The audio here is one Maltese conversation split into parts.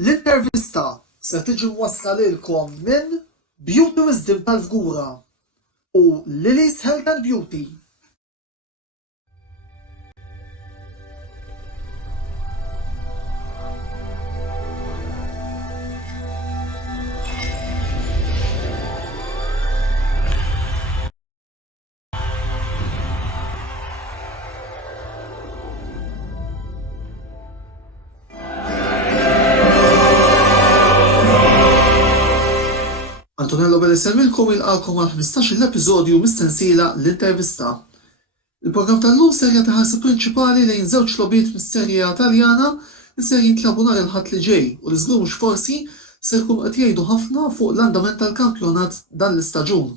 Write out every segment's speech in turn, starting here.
L-intervista se tiġi mwassla lilkom minn Beauty Wisdom tal-Fgura u Lily's Health and Beauty. Antonello Belliselmilkom il-qalkom għal 15 l-episodju mistensiela l-intervista. Il-programm tal-lum serja taħarsa prinċipali lejn żewġ logħbiet mis-serja Taljana li ser jintlabu nhar il-ħadd li ġej u li żgur mhux forsi se jkunu qed jgħidu ħafna fuq l-andament tal-kampjonat dan l-istaġun.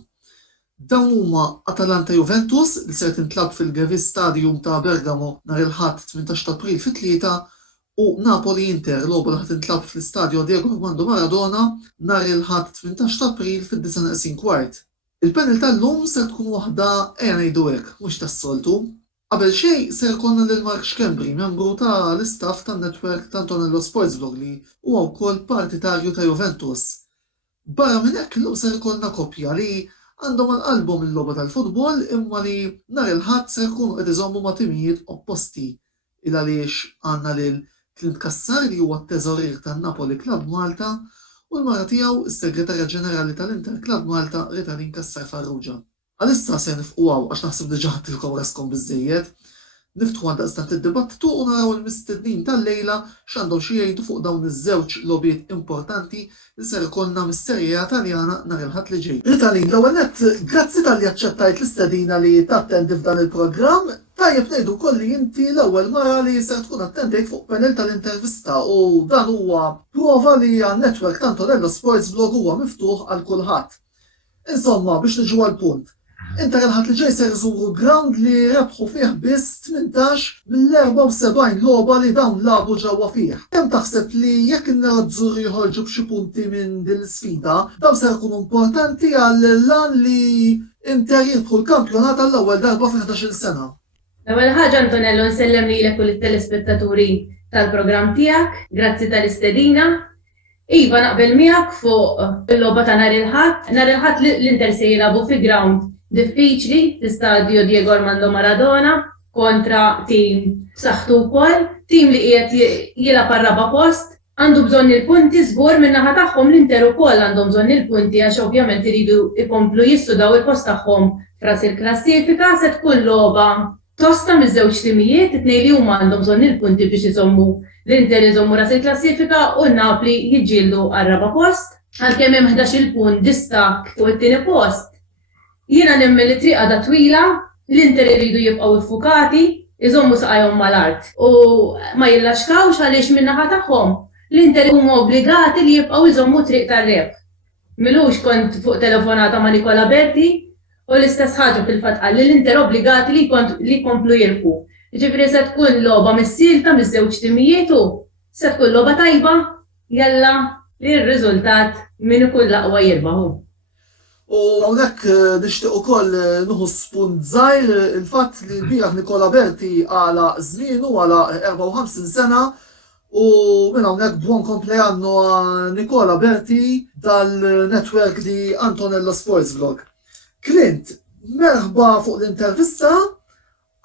Dawn huma Atalanta Juventus li ser tintlab fil-Gewiss Stadium ta' Bergamo nhar il-ħadd 18 ta' April fit-tlieta u Napoli Inter logħba li ħadd tintlab fl-Istadio Diego Armando Maradona nhar il-ħadd 18 ta' April fid-9:15. Il-panel tal-lum ser tkun waħda ngħidu hekk, mhux tas-soltu. Qabel xejn ser ikollna lil Mark Xkembri, membru tal-istaff tan-netwerk ta' Antonello Sportsblog li huwa wkoll partitarju ta' Juventus. Barra minn hekk illum ser ikollna koppja li għandhom għall-qalbhom il-logħba tal-futbol imma li nhar il-ħadd ser jkunu qed iżommu ma' timijiet opposti il għaliex għandna lil Clint Cassar li huwa t-teżorir tan-Napoli Club Malta u l-mara tiegħu is-Segretarja Ġenerali tal-Inter Club Malta Ritalin Cassar Farrugia. Għalissa se nifqu għax naħseb diġà ħadtilkom raskom biżżejjed. Niftħu għaldaqstant id-dibattitu u naraw il-mistednin tal-lejla x'għandhom xi jgħidu fuq dawn iż-żewġ logħbiet importanti li ser ikollna mis-serja Taljana nhar il-ħadd li ġej. Ritalin, l-ewwel nett, grazzi tal-li aċċettajt l-istedina li tattendi f'dan il-programm. Tajjeb ngħidu wkoll li inti l-ewwel mara li ser tkun attendejt fuq panel tal-intervista u dan huwa prova li għan-netwerk ta' Antonello Sportsblog huwa miftuħ għal kulħadd. Insomma, biex niġu għall-punt. Inter il-ħadd li ġej ser iżuru ground li rebħu fih biss 18 mill-74 logħba li dawn labu ġewwa fih. Kemm taħseb li jekk in-nerazzurri jħorġu b'xi punti minn din l-sfida, dawn ser ikunu importanti għall-lan li Inter jirbħu l-kampjonat għall-ewwel darba f'11-il sena. L-ewwel ħaġa Antonello nsellem lilek u lit-telespettaturi tal-programm tiegħek, grazzi tal-istedina. Iva naqbel miegħek fuq il-logħba ta' nhar il-ħadd. Nhar il-ħadd l-Inter se jilagħbu fi ground diffiċli l-Istadio Diego Armando Maradona kontra tim b'saħħtu wkoll, tim li qiegħed jilgħab għar-raba' post, għandu bżonn il-punti żgur min-naħa tagħhom l-Inter ukoll għandhom bżonn il-punti għax ovvjament iridu jkomplu jissudaw il-post tagħhom f'ras il-klassifika se tkun logħba tosta miż-żewġ timijiet, it-tnejn li huma għandhom bżonn il-punti biex iżommu l-Inter iżommu ras il-klassifika u n-Napli jiġġieldu għar-raba' post, għalkemm hemm 11-il punt distakk fuq it-tieni post. Jiena nemmen li triqa da twila, l-Inter iridu jibqgħu iffukati, iżommu saqajhom mal-art u ma jillaxkawx għaliex min-naħa tagħhom. L-Inter huma obbligati li jibqgħu jżommu triq tar-reb. Milux kont fuq telefonata ma' Nicola Berti u l-istess ħaġa fil-fatt qal li l-Inter obbligati li jkomplu jirfu. Ġifieri se tkun logħba mis-silta miż-żewġ timijiet u se tkun logħba tajba jalla li r-riżultat min ikun l-aqwa jirbaħu. U hawnhekk nixtieq ukoll nieħu spunt żgħir il-fatt li l-bieraħ Nicola Berti għala żmienu għala 54 sena u minn hawnhekk buon kompleanno għal Nicola Berti dal-netwerk di Antonello Sportsblog. Clint, merħba fuq l-intervista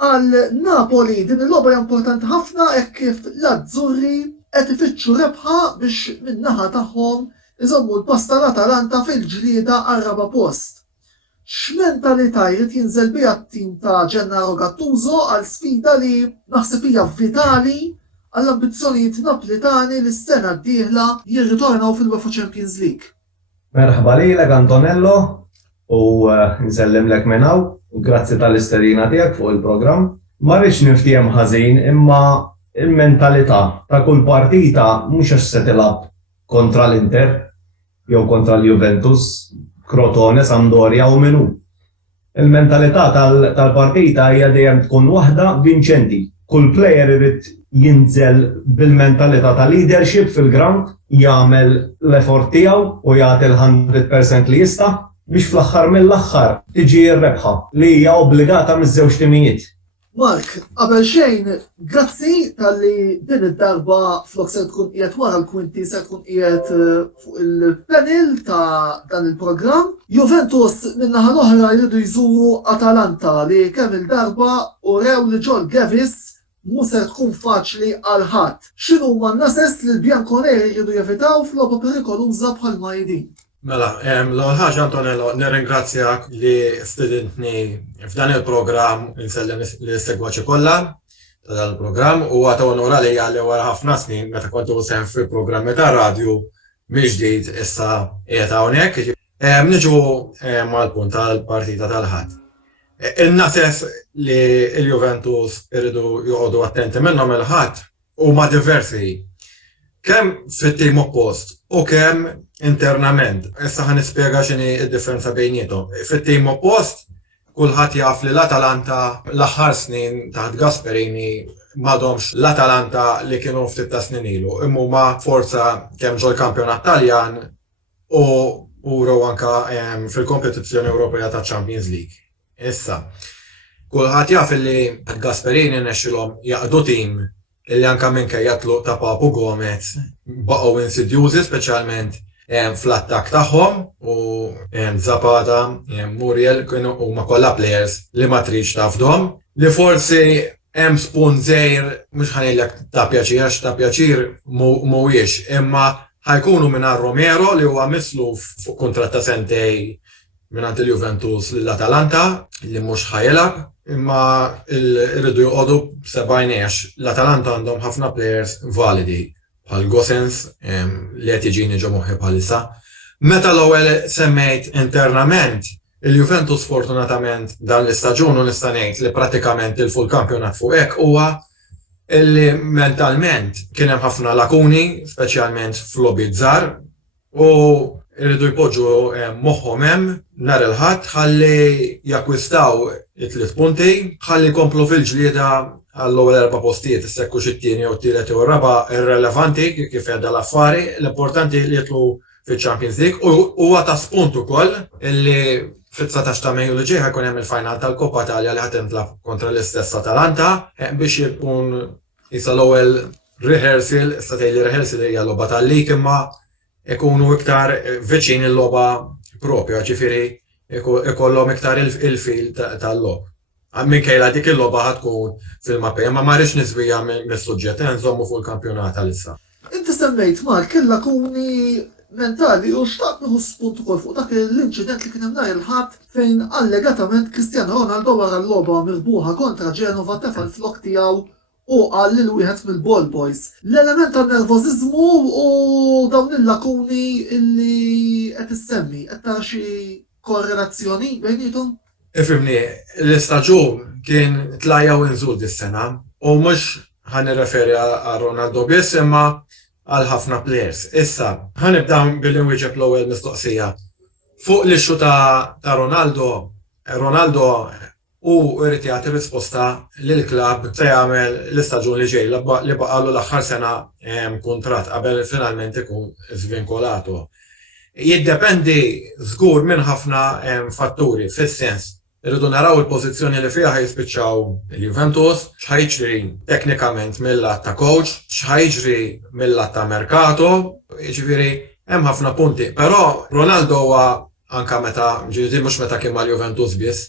għal Napoli din il-logħba importanti ħafna hekk kif l-Azzurri qed ifittxu rebħa biex min-naħa tagħhom iżommu l-post tal-Atalanta fil-ġlieda għar-raba' post. X'mentalità jrid jinżel biha t-tim ta' Gennaro Gattuso għal sfida li naħseb hija vitali għall-ambizzjonijiet Napolitani li s-sena d-dieħla jirritornaw fil-UEFA Champions League. Merħba lilek Antonello u nsellimlek minn hawn u grazzi tal-istedina tiegħek fuq il-programm. Ma rridx niftiem ħażin imma il-mentalità ta' kull partita mhux għax se tilab kontra l-Inter jew kontra l-Juventus, Crotone, Sampdoria u minnu. Il-mentalità tal-partita hija dejjem tkun waħda vinċenti. Kull plejer irid jinżel bil-mentalità ta' leadership fil-ground, jagħmel l-effort tiegħu u jagħti l-100% li jista' biex fl-aħħar mill-aħħar tiġi r-rebħa li hija obbligata miż-żewġ timijiet. Mark, qabel xejn, grazzi tal-li din id-darba flok se tkun qiegħed wara l-kwinti se tkun qiegħed fuq il-panel ta' dan il-programm. Juventus min-naħa l-oħra jridu jżuru Atalanta li kemm il-darba u rew li John Gavis mhux se tkun faċli għal ħadd. X'inhu huma n-nasess li l-Bianconeri jridu jevitaw f'logħba perikoluża bħalma din? Mela, l-ewwel ħaġa Antonello, nirringrazzjak li stidintni f'dan il-programm insellem l-segwaċi kollha ta' dan il-programm u għata onora li għalli wara ħafna snin meta kontu sem fil-programmi ta' radju miġdijt issa qiegħed hawnhekk. Niġu mal-punt tal-partita tal-ħadd. Il-nasess li l-Juventus irridu joqogħdu attenti minnhom il-ħadd huma diversi. Kemm fit-tim oppost u kemm internament. Issa ħan nispjega x'inhi d-differenza bejniethom. Fit-tim oppost kulħadd jaf li l-Atalanta l-aħħar snin taħt Gasperini m'għadhomx l-Atalanta li kienu ftit ta' snin ilu. Imma huma forza kemm ġol kampjonat Taljan u raw anka fil-kompetizzjoni Ewropea ta' Champions League. Issa, kulħadd jaf li Gasperini nexxilhom jaqdu tim illi anka minkejja tluq ta' Papu Gomez baqgħu insidjużi speċjalment fl-attak tagħhom u Zapata, Muriel kienu huma kollha players li ma tridx tafdhom li forsi hemm spunt żgħir mhux ħanejlek ta' pjaċir mhuwiex imma ħajkunu mingħajr Romero li huwa mislu fuq kuntratt ta' sentej mingħand il-Juventus lill-Atalanta li mhux ħajilab imma irridu joqogħdu b'sebgħinejn l-Atalanta għandhom ħafna players validi bħal Gosens li qed jiġini ġo moħħi bħalissa. Meta l-ewwel semmejt internament, il-Juventus fortunatament dan l-istaġun u nista' ngħid li prattikament il-full kampjonat fuq hekk huwa illi mentalment kien hemm ħafna lakuni, speċjalment f'lobby żgħar u irridu jpoġġu moħħhom hemm nhar il-ħadd ħalli jakkwistaw it-tliet punti, ħalli jkomplu fil-ġlieda għall-ewwel erba' postijiet issekku xi t-tieni jew t-tielet jew ir-raba' irrelevanti kif qiegħda l-affari, l-importanti li jitlu fiċ-Champions League u huwa ta' spunt ukoll illi fit-19 ta' Mejju li ġej ħajkun hemm il-final tal-Koppa Italja li ħadd intlab kontra l-istess Atalanta biex jkun isa l-ewwel rehearsal, issa tgħidli rehearsal hija logħba tal-lig imma ikunu iktar viċin il-logħba propja, ġifieri ikollhom iktar il-fil tal-logħba. Minkejla dik il-logħba ħatkun fil-mapej, ma marriċ nisbija mis-suġġett nżommu fuq il-kampjonat għalissa. Inti semmejt Mark kuni mentali u xtaqt nieħu spunt ukoll fuq dak l-inċident li kien hemm nhar il-ħadd fejn allegatament Cristiano Ronaldo wara l-logħba mirbuħa kontra Genova tefa' l-flok tiegħu u qal lil wieħed mill-ball boys. L-element tan-nervożiżmu u dawn il-lakuni illi qed issemmi qed tara xi korrelazzjoni bejniethom? Ifimni, l-istaġun kien tlajja u nżul dis-sena u mhux ħanirreferi għal Ronaldo biss imma għal ħafna players. Issa, ħanibda billi nwieġeb l-ewwel mistoqsija. Fuq l-ixxu ta' Ronaldo u irid jagħti risposta lil klabb se jagħmel l-istaġun li ġej li baqalu l-aħħar sena kuntratt qabel finalment ikun żvinkolato. Jiddependi żgur minn ħafna fatturi, fis-sens irridu naraw il-pożizzjoni li fiha jispiċċaw il-Juventus, x'ħajġri teknikament mill-lat ta' coach, x'ħajġri mill-lat ta' merkato, jiġifieri hemm ħafna punti. Però Ronaldo huwa anke meta ġieli mhux meta kien mal-Juventus biss,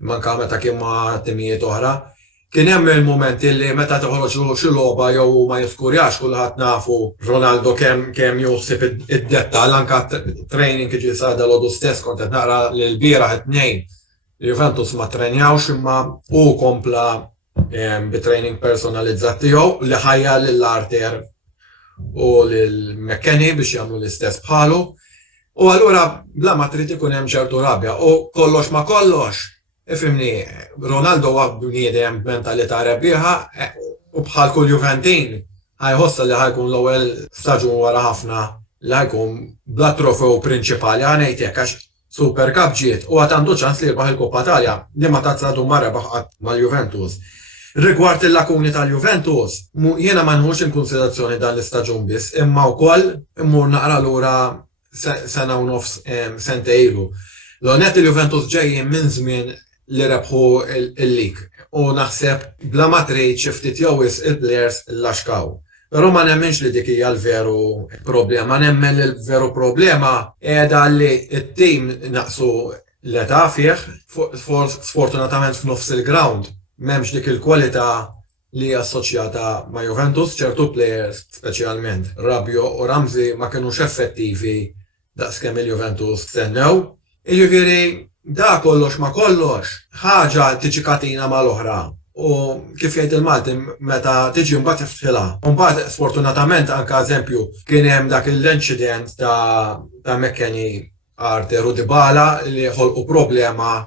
imma anke meta kien ma' timijiet oħra, kien hemm il-mument li meta toħroġ xi logħba jew ma jiskurjax kulħadd nafu Ronaldo kemm juħsib id-dettall anke training ġie sar dal-għodu stess kont qed naqra l-bieraħ it-tnejn. Juventus ma trenjawx imma u kompla bi-training personalizzat tiegħu li ħajja lill-Arter u lill-McKennie biex jagħmlu l-istess bħalu. U allura bla ma trid ikun hemm ċertu rabja u kollox ma kollox. Ifimni, Ronaldo huwa bniedem mentalità rebbieħa u bħal kull Juventin ħajħossa li ħajkun l-ewwel staġun wara ħafna li ħajkun bla trofew prinċipali ħanejt hekk għax Super Cup ġiet u għandu ċans li jirbaħ il-Koppa Italja li ma tazzadu marra baħqat mal-Juventus. Rigward il-lakuni tal-Juventus, jiena ma nħux in konsiderazzjoni dan l-istaġun biss, imma wkoll immur naqra lura sena u nofs sentejlu. L-onet il-Juventus ġejjin minn żmien li rebħu il-lig u naħseb bla ma trid xi ftit jowis il-plejers laxkaw. Però ma nemmenx li dik hija l-veru problema, nemmen li l-veru problema qiegħda li t-tim naqsu l-età fih, sfortunatament f'nofs il-ground m'hemmx dik il-kwalità li assoċjata ma' Juventus, ċertu plejers speċjalment Rabiot u Ramsey ma kinux effettivi daqskemm il-Juventus stennew. Jiġifieri da kollox ma kollox, ħaġa tiġi katina mal-oħra. U kif jgħid il-Malti meta tiġi mbagħad tifħilha. Mbagħad sfortunatament anke eżempju kien hemm dak l-inċident ta' McKennie Arter u Dybala li ħolqu problema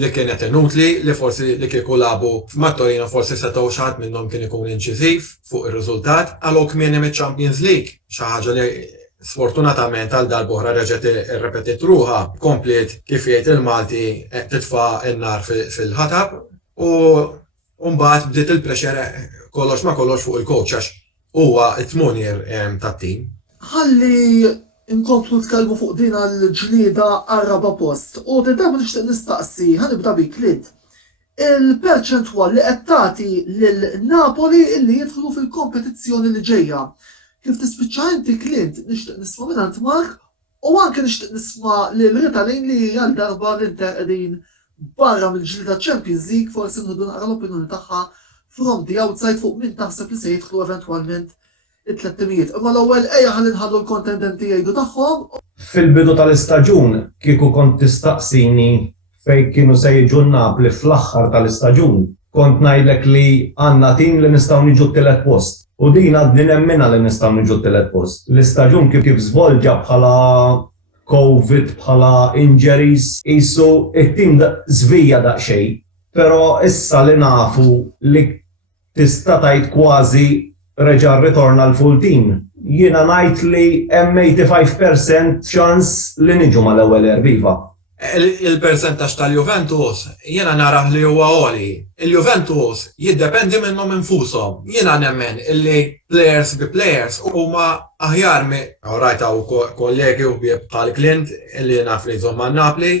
li kienet inutli li forsi li kieku labu mat-Torino forsi setgħu xi ħadd minnhom kien ikun inċisiv fuq ir-riżultat għalhekk kien hemm iċ-Champions League xi ħaġa li sfortunatament għal darb'oħra reġgħet irrepetit ruħha komplet kif jgħid il-Malti titfa' n-nar fil-ħatab u mbagħad bdiet il-pressure kollox ma kollox fuq il-coach għax huwa t-tmunier tat-tim. Ħalli inkomplu tkellmu fuq din l-ġlieda għar-raba post. U d-darba nixtieq nistaqsi, ħanibda bik Clint. Il-perċentwal li qed tagħti lil Napoli illi jidħlu fil-kompetizzjoni li ġejja. Kif tispiċċa inti Clint nixtieq nisma' minn Mark u anke nixtieq nisma' lil Ritalin li għal darba l-Inter qegħdin barra mill-ġlieda Champions League forsi nħodu naqra l-opinjoni tagħha from the outside fuq min taħseb li se jidħlu eventwalment it-300. Imma l-ewwel ejja ħalli nħallu l-kontendenti jgħidu tagħhom. Fil-bidu tal-istaġun kieku kont tistaqsini fejn kienu se jiġu Napoli fl-aħħar tal-istaġun. Kont ngħidlek li għandna tim li nistgħu niġu t-tielet post. U din għadni nemmina li nistgħu niġu t-tielet post. L-istaġun kif żvolġa bħala COVID, bħala injuries, qisu it-tim żvija daqsxejn. Però issa li nafu li tista' tgħid kważi reġa' ritorna l-full team. Jiena ngħid li hemm 85% ċans li niġu mal-ewwel erbiva. Il-percentaġġ tal-Juventus jiena narah li huwa għoli. Il-Juventus jiddependi minnhom infushom. Jiena nemmen illi players bi players huma aħjar rajt hawn kollegi u bħal Clint illi naf li jżomm man-Napoli.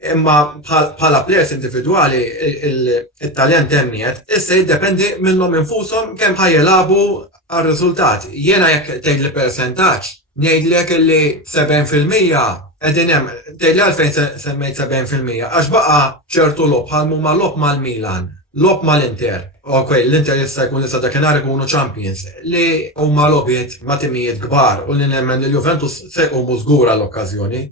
Imma bħala players individwali il-talent hemmiet issa jiddependi minnhom infushom kemm ħajjilagħbu għar-riżultat. Jiena jekk tgħidli percentaġġ ngħidlek illi 70% qegħdin hemm tgħidli għalfejn semmejt 70% għax baqa' ċertu lob bħal huma lob mal-Milan, lob mal-Inter. Okay, l-Inter jista' jkun issa dakinhar ikunu champions li huma lobiet ma' timijiet kbar u li nemmen li Juventus se jqumu żgur għall-okkażjoni.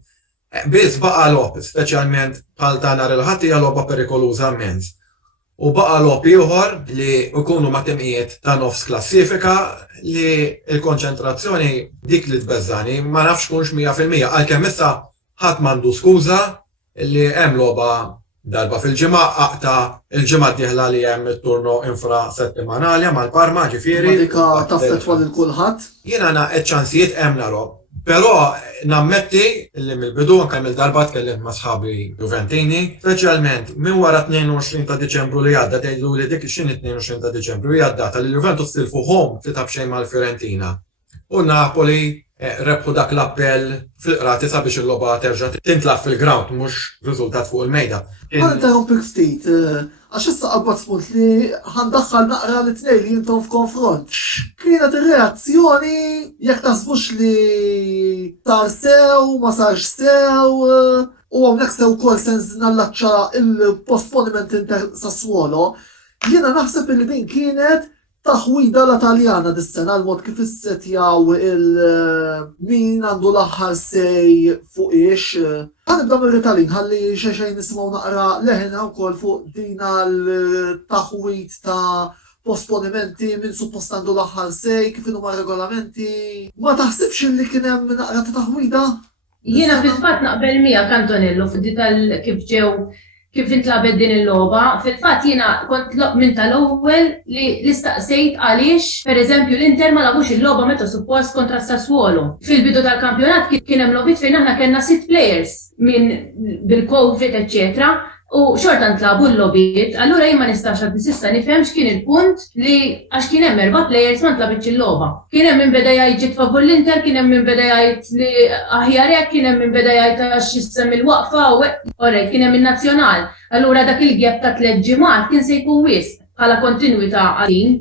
Biss baqa' lob, speċjalment bħal ta' nhar il-ħadd hija logħba perikoluża immens. U baqa' lob ieħor li jkunu ma' timijiet ta' nofs klassifika li l-konċentrazzjoni dik li tbeżżani ma nafx kunx 100% għalkemm issa ħadd m'għandu skuża li hemm logħba darba fil-ġimgħa aqta il-ġimgħa d-dieħla li hemm it-turno infrasettimanali mal-Parma ġifieri. Dika taffetwa lil kulħadd. Jiena naqgħed ċansijiet hemm narob. Però nammetti li mill-bidu anke mill-darba tkellimt ma' sħabi Juventini, speċjalment minn wara 22 ta' Diċembru li għadda tgħidu li dik x'inhi 22 ta' Diċembru hija d-data li Juventus tilfu home titab xejn mal-Fiorentina. U Napoli rebħu dak l-appell fil-qrati sabiex il-logħba terġa' tintlaf fil-ground mhux riżultat fuq il-mejda. Ħa interrompik ftit, għax issa qabad spunt li ħandaħħal naqra l-tnejn li intom f'konfront. Kienet ir-reazzjoni jekk taħsbux li sar sew, ma sarx sew, u hawnhekk sew ukoll se nallaċċa il-postponiment Inter Sassuolo, jiena naħseb li din kienet taħwida l-Taljana dis-sena l-mod kif issetjaw min għandu l-aħħar sej fuq ix. Ħanibda mir-Ritalin ħalli xejn nisimgħu naqra leħena wkoll fuq din l-taħwid ta' posponimenti min suppost għandu l-aħħar sej kif huma regolamenti. Ma taħsibx li kien hemm naqra ta' taħwida? Jiena fil-fatt naqbel miegħek Antonello kif intlabet din il-logħba, fil-fatt jiena kont minn tal-ewwel li istaqsejt għaliex pereżempju l-Inter ma lagħbux il-logħba meta suppost kontra Sassuolo. Fil-bidu tal-kampjonat kien hemm logħbiet fejn aħna kellna 6 players minn bil-COVID eċetera, U xorta ntlabu l-lobiet, allura jien ma nistax għad sissa nifhem x'kien il-punt li għax kien hemm 4 players ma ntlabitx il-logħba. Kien hemm min beda jgħid ġiet favur l-Inter, kien hemm min beda jgħid li aħjar hekk, kien hemm min beda jgħid għax jissem il-waqfa u orrejt kien hemm in-nazzjonal. Allura dak il-gjeb ta' 3 ġimgħat kien se jkun wisq bħala kontinwità għalin.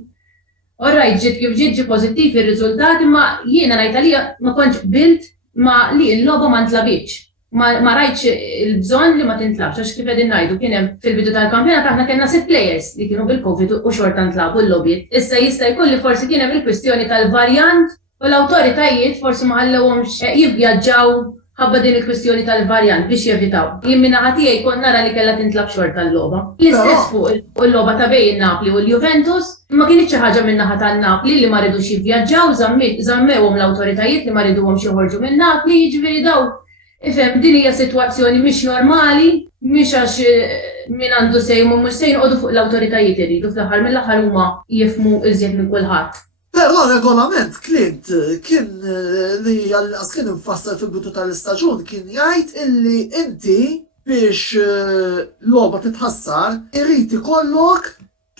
Orrajt ġiet kif ġiet pożittiv ir-riżultati ma jiena ngħid għalija ma kontx bilt ma li l-logħba ma ntlabitx. Ma rajtx il-bżonn li ma tintlabx, għax kif qegħdin ngħidu kien hemm fil-bidu tal-kampjonat aħna kellna 6 players li kienu bil-Covid u xorta ntlabu l-lobiet. Issa jista' jkun li forsi kien hemm il-kwistjoni tal-varjant u l-awtoritajiet forsi ma ħallewhomx jivvjaġġaw ħabba din il-kwistjoni tal-varjant biex jevitaw. Jien minn naħa tiegħi kont nara li kellha tintlab xorta l-logħba. L-istess fuq il-logħba ta' bejn Napli u l-Juventus ma kienx xi ħaġa minn naħa tan-Napli li ma rridux jivvjaġġaw, żammewhom l-awtoritajiet li ma rriduhomx joħorġu minn Napli, jiġifieri daw ifhem din hija sitwazzjoni mhix normali, mhix għax min għandu sejmu mhux se jinqogħdu fuq l-awtoritajiet iridu fl-aħħar mill-aħħar huma jifhmu iżjed minn kulħadd. Però regolament Clint kien li għal kien infassal fil-bidu tal-istaġun kien jgħid illi inti biex logħba titħassar irid ikollok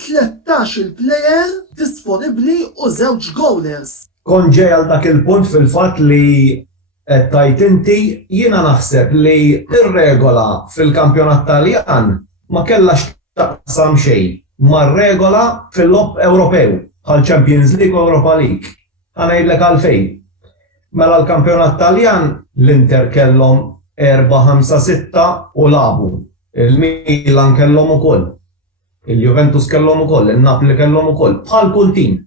13 il-plejer disponibbli u 2 goalers. Kon ġej għal dak il-punt fil-fatt li tajt inti jiena naħseb li ir-regola fil-kampjonat Taljan ma kellax taqsam xejn mar-regola fil-lob Ewropew bħal Champions League u Europa League. Ħanejdlek għalfejn. Mela l-kampjonat Taljan l-Inter kellhom 4-5-6 u labu. Il-Milan kellhom ukoll. Il-Juventus kellhom ukoll, il-Napoli kellhom ukoll, bħal kull tim.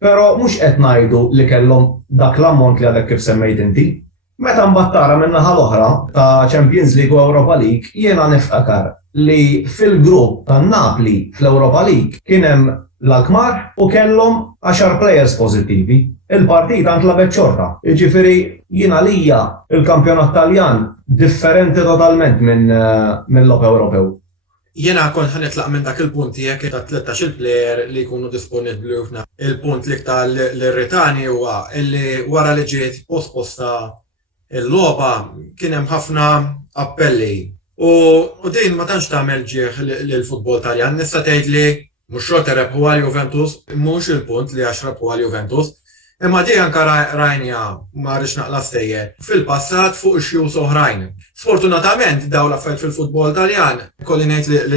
Però mhux qed ngħidu li kellhom dak l-ammont li għadek kif semmejt inti. Meta mbattara min-naħa l-oħra ta' Champions League u Europa League, jiena niftakar li fil-grupp tan-Napli fl-Europa League kien hemm l-Alkmaar u kellhom 10 players pożittivi. Il-partita ntlabet xorta. Jiġifieri jiena lija il-kampjonat Taljan differenti totalment minn logħba Ewropew. Jena kon ħanetlaq minn dak il-punt jekk ta' 13 il-plejer li jkunu disponibbli ufna. Il-punt li ktar l-irritani huwa illi wara li ġiet posposta il-logħba kien hemm ħafna appelli. U din ma tantx tagħmel ġieħ lill-futbol Taljan. Nista' tgħidli mhux xorta rebħu għal Juventus, mhux il-punt li għax rebħu għal Juventus, imma di anke rajnija ma rridx naqla stejjer fil-passat fuq ix-xjuż oħrajn. Sfortunatament daw l-affarijiet fil-futbol Taljan kolli ngħid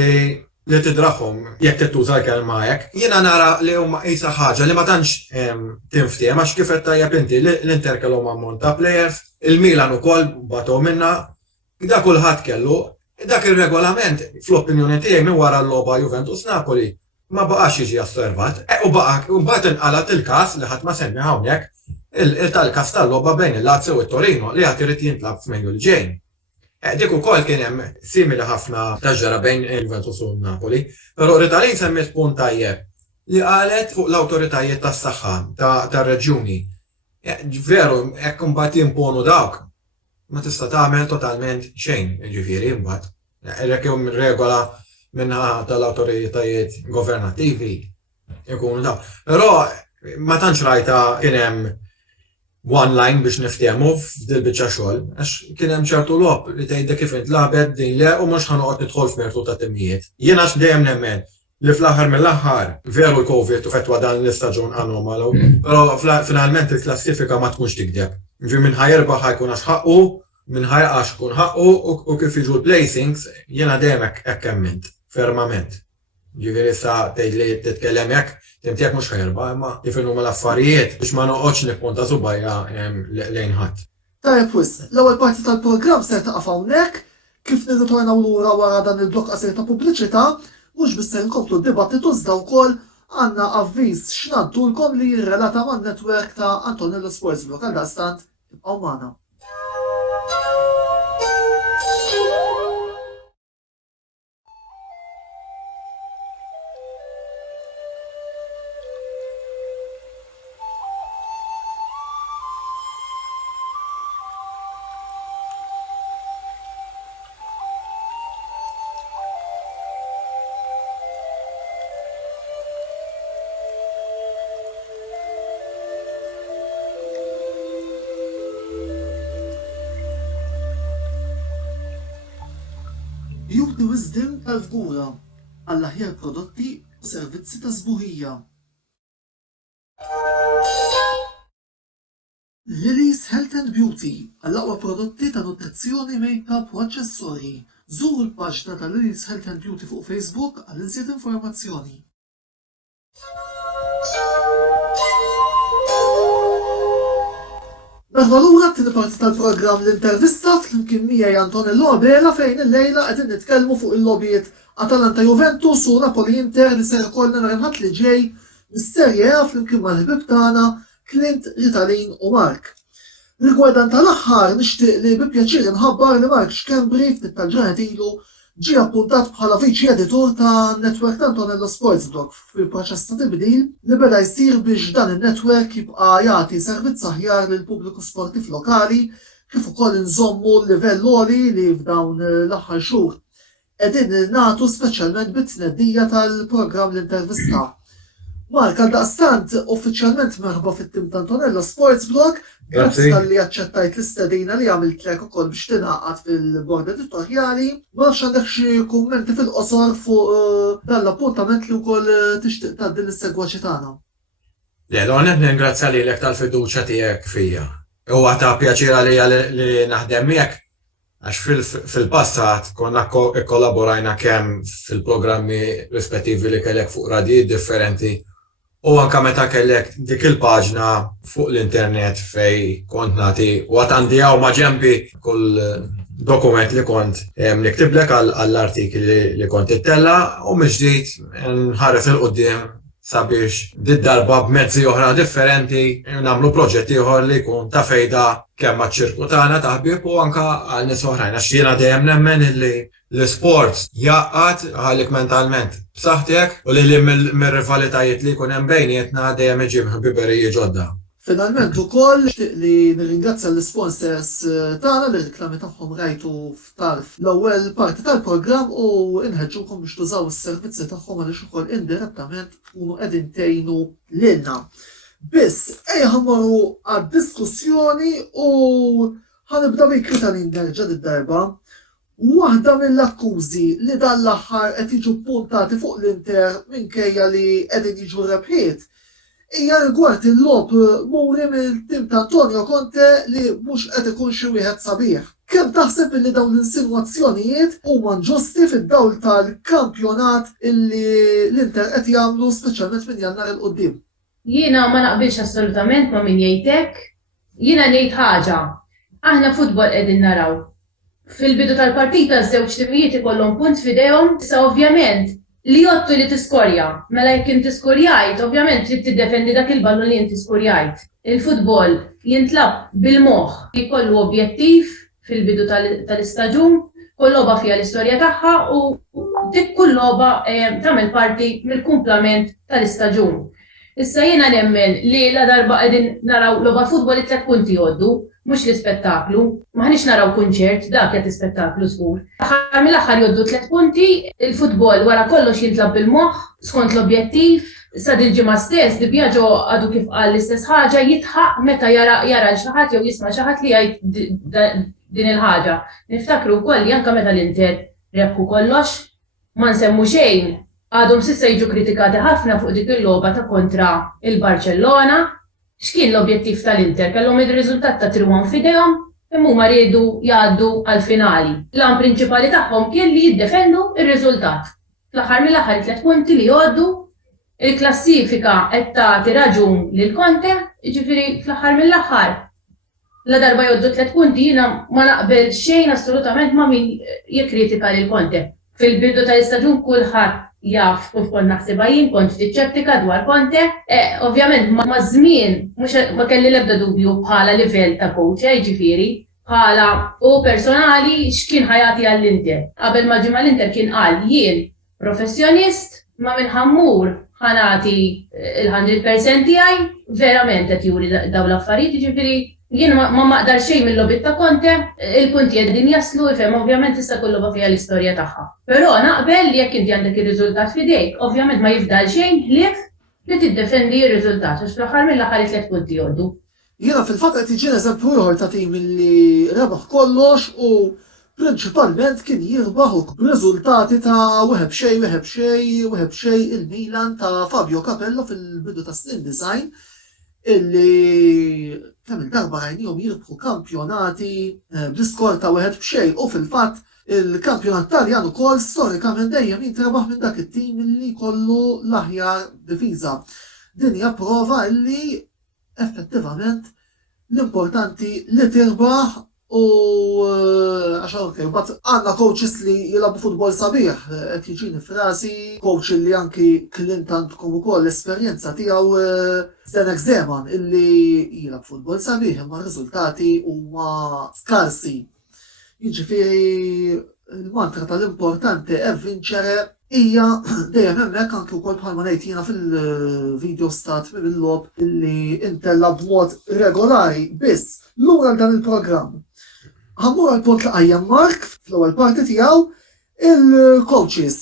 li tidraħhom jekk tittuża l-kelma hekk. Jiena nara li huma qisha ħaġa li ma tantx tinftiem għax kif qed tajjeb inti l-Inter kellhom ammont ta' players, il-Milan ukoll bagħtu minnha, dak kulħadd kellu, dak ir-regolament fl-opinjoni tiegħi minn wara l-logħba Juventus Napoli ma baqax jiġi osservat. U mbagħad inqalat il-każ li ħadd ma semmi hawnhekk tal-każ tal-logħba bejn il-Lazio u t-Torino li ħadd irid jintlab f'Mejju l-ġejn. Dik ukoll kien hemm simili ħafna taġġara bejn il-Juventus u Napoli, però Ritalin semmiet punt tajjeb li qalet fuq l-awtoritajiet tas-saħħa tar-reġjuni. Veru, hekk imbagħad jimponu dawk ma tista' tagħmel totalment xejn, jiġifieri mbagħad. Hekk hemm regola minna tal-awtoritajiet governattivi ikunu dawk. Però ma tantx rajta kien hemm one line biex niftehmu f'dil biċċa xogħol, għax kien hemm ċertu lob li tgħidha kif intlabet din le u mhux ħanoqgħod nidħol f'mertu ta' timmijiet. Jien għax dejjem nemmen li fl-aħħar mill-aħħar veru l-Covid u fetwa dan l-istaġun anomalu, però finalment il-klassifika ma tkunx tikdeb. Ġi minn ħajrbaħ ħajkun għax ħaqqu, minn ħajqax kun ħaqqu u kif jiġu l-placings jiena dejjem hekk hemmint, fermament. Ġifieri sa tgħidli titkellem hekk timtiek mhux ħajrbaħ, imma kif huma l-affarijiet biex ma noqgħodx nippunta subajja lejn ħadd. Tajjeb wisq, l-ewwel parti tal-programm ser taqaf hawnhekk kif nirritornaw lura wara dan il-blokk qasir ta' pubbliċità mhux biss se nkomplu d-dibattitu iżda wkoll għandna avviż x'ngħaddulkom li jirrelata man-netwerk ta' Antonello Sports Blog għaldaqstant tibqgħu magħna. Beauty Wisdom tal-Fgura għall-aħjar prodotti u servizzi ta' sbuħija. Lily's Health and Beauty għall-aqwa prodotti ta' nutrizzjoni, make-up u aċċessorji. Żuru l-paġna ta' Lily's Health and Beauty fuq Facebook għal iżjed informazzjoni. Naħma lura t-tieni parti tal-programm l-intervista fl-imkien miegħi Antonello Abela fejn illejla qegħdin nitkellmu fuq il-logħbiet Atalanta Juventus u Napoli Inter li se jkollna nhar il-ħadd li ġej mis-Serje A fl-imkien mal-ħbib tagħna Clint, Ritalin u Mark. Rigwardan tal-aħħar nixtieq li bi pjaċir inħabbar li Mark Xkembri ftit tal-ġranet ilu ġie appuntat bħala viċi editur ta' netwerk ta' Antonello Sports Blog fil-proċess ta' tibdil li beda jsir biex dan in-netwerk jibqa' jagħti servizz aħjar lil pubbliku sportiv lokali kif ukoll inżommu l-livell għoli li f'dawn l-aħħar xhur qegħdin nagħtu speċjalment bit-tneddija tal-programm l-intervista. Mark, għaldaqstant uffiċjalment merħba fit-tim ta' Antonello Sports Blog, grazzi tal-li aċċettajt l-istedina li għamiltlek ukoll biex tingħaqad fil-bord editorjali. Ma nafx għandek xi kummenti fil-qosor fuq dan l-appuntament li wkoll tixtieq tgħaddi lis-segwaċi tagħna. Le, l-għonet ningrazzja lilek tal-fiduċja tiegħek fija. Huwa ta' pjaċir għalija li naħdem miegħek għax fil-passat konna kollaborajna kemm fil-programmi rispettivi li kellek fuq radijiet differenti u anka meta kellek dik il-paġna fuq l-internet fej kont nagħti u għatandijaw ma' ġembi kull dokument li kont niktiblek għall-artikli li kont ittella u mill-ġdid nħares il-qudiem sabiex darba b'mezzi oħra differenti nagħmlu proġett ieħor li jkun ta' fejda kemm maċ-ċirku tagħna ta' ħbieb u anke għal nies oħrajn għax jiena dejjem nemmen illi l-isport jaqgħad ħallik mentalment b'saħħtek u li mir-rivalitajiet li jkun hemm bejnietna dejjem iġib ħbiberiji ġodda. Finalment ukoll nixtieq li nirringrazzja l-sponsors tagħna li r-riklami tagħhom rajtu f'tarf l-ewwel parti tal-programm u nħeġġukom biex tużaw is-servizzi tagħhom għaliex ukoll indirettament tkunu qegħdin tgħinu lilna. Biss ejja ħammorru għad-diskussjoni u ħanibda bi Ritalin nerġa' id-darba. Waħda mill-akkużi li dan l-aħħar qed jiġu puntati fuq l-Inter minkejja li qegħdin jiġu rebħiet hija rigward il-logħob muri mill-tim ta' Antonio Conte li mhux qed ikun xi wieħed sabiħ. Kemm taħseb li dawn l-insinwazzjonijiet huma ġusti fid-dawl tal-kampjonat illi l-Inter qed jagħmlu speċjalment minn Jannar il-qudiem? Jiena ma naqbilx assolutament ma' min jgħidlek. Jiena ngħid ħaġa. Aħna futbol qegħdin naraw. Fil-bidu tal-partita żewġ timijiet ikollhom punt f'idejhom, issa ovvjament li jottu li tiskorja. Mela jekk inti skorjajt, ovvjament trid tiddefendi dak il-ballun li inti skorjajt. Il-futbol jintlab bil-moħħ li jkollu objettiv fil-bidu tal-istaġun, kull logħba fiha l-istorja tagħha u dik kull logħba tagħmel parti mill-kumplament tal-istaġun. Issa jiena nemmen li la darba qegħdin naraw logħba futbol it-tlet punti jgħoddu, mhux l-ispettaklu, maħniex naraw kunċert, dak qed ispettaklu żgur. Aħħar mill-aħħar jgħoddu 3 punti, il-futbol wara kollox jintlab bil-moħħ skont l-objettiv, sa dil-ġimgħa stess Di Biagio għadu kif qal l-istess ħaġa jitħaq meta jara xi ħadd jew jisma' xi ħadd li jgħid din il-ħaġa. Niftakru wkoll li anke meta l-Inter rebħu kollox, ma nsemmu xejn, għadhom s'issa jiġu kritikati ħafna fuq dik il-logħba ta' kontra il-Barcellona. X'kien l-objettiv tal-Inter? Kellhom ir-riżultat ta' 3-1 f'idejhom, imma huma riedu jgħaddu għall-finali. L-għan prinċipali tagħhom kien li jiddefendu ir-riżultat. Fl-aħħar mill-aħħar 3 punti li jgħoddu, il-klassifika qed tagħti raġun lil Conte, jiġifieri fl-aħħar mill-aħħar. La darba jgħoddu 3 punti jiena ma naqbel xejn assolutament ma' min jikkritika lil Conte. Fil-bidu tal-istaġun kulħadd jaf kif kont naħsibha jien, kont ftit ċettika dwar Conte. Ovvjament ma' żmien ma kelli l-ebda dubju bħala livell ta' coach, jiġifieri bħala u personali x'kien ħajati għall-Inter. Qabel ma ġimgħa l-Inter kien qal jien professjonist ma minħammur ħanati il-100% tiegħi, verament qed juri dawn l-affarijiet, jiġifieri jien ma maqdar xejn mill-logħbiet ta' Conte, il-punti qegħdin jaslu ifhem ovvjament tista' kull logħba fiha l-istorja tagħha. Però naqbel li jekk inti għandek ir-riżultat f'idejk, ovvjament ma jifdal xejn ħlief li tiddefendi r-riżultat għax fl-aħħar mill-aħħar 3 punti jgħoddu. Jiena fil-fatt qed jiġi eżempju ieħor ta' tim li rebaħ kollox u prinċipalment kien jirbaħ b'riżultati ta' wieħed xej il-Milan ta' Fabio Capello fil-bidu ta' snin design illi kemm il-darba rajnihom jirbħu kampjonati bl-iskor ta' wieħed xej u fil-fatt il-kampjonat Taljan ukoll storikament dejjem jintrebaħ minn dak it-tim illi kollu l-aħjar difiża. Din hija prova illi effettivament l-importanti li tirbaħ u għaxan bat għanna coaches li jilabu futbol sabiħ, qed jiġini frasi, coach li anki Clinton tkun ukoll l-esperjenza tiegħu Zdenek Zeman illi jilab futbol sabiħ imma r-riżultati huma skarsi. Jiġifieri il-mantra tal-importanti è vincere hija dejjem hemmhekk anke wkoll bħalma ngħid jiena fil-video stat mill-lob illi intella b'mod regolari biss lura dan il-programm. Ħammur għal-punt li qajjem Mark fl-ewwel parti tiegħu il-coaches